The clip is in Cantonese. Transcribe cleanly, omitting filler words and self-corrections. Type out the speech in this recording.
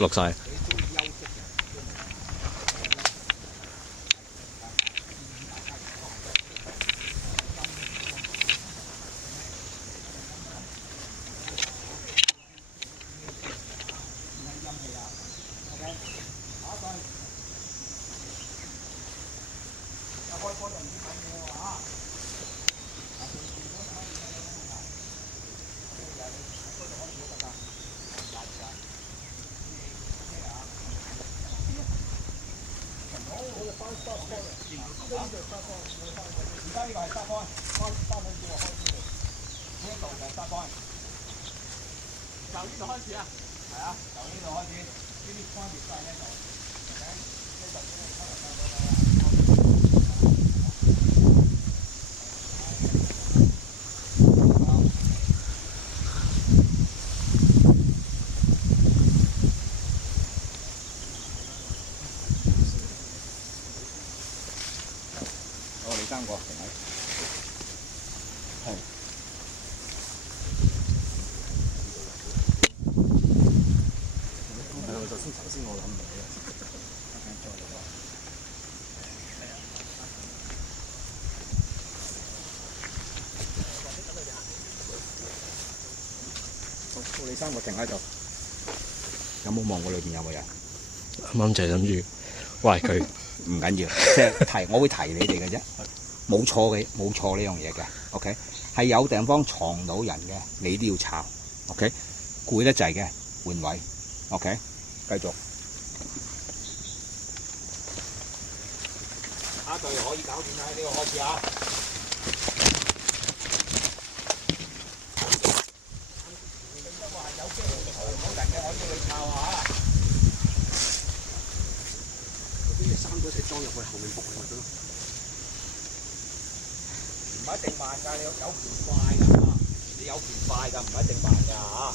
錄晒。而家呢個係沙開，翻去叫我開先。呢一度就係沙開，由呢度開始啊，係啊，由呢度開始，呢啲關節都係呢度。OK，呢度先係開頭收到啦。我哋三個停喺。係。頭先我諗到嘅。好，你三個停喺度。有冇望過裏邊有冇人？啱啱就係諗住喂佢，唔緊要，即係提，我會提你哋嘅啫，冇錯嘅，冇錯呢樣嘢嘅 ，OK， 係有地方藏到人嘅，你都要抄 ，OK， 攰得滯嘅換位 ，OK， 繼續。下一隊可以搞掂啦，呢個開始啊！有機會好人嘅可以去抄下。三個一齊裝入去後面伏佢咪得咯。唔係一定慢㗎，你有權快㗎，你有權快㗎，唔係一定慢㗎嚇。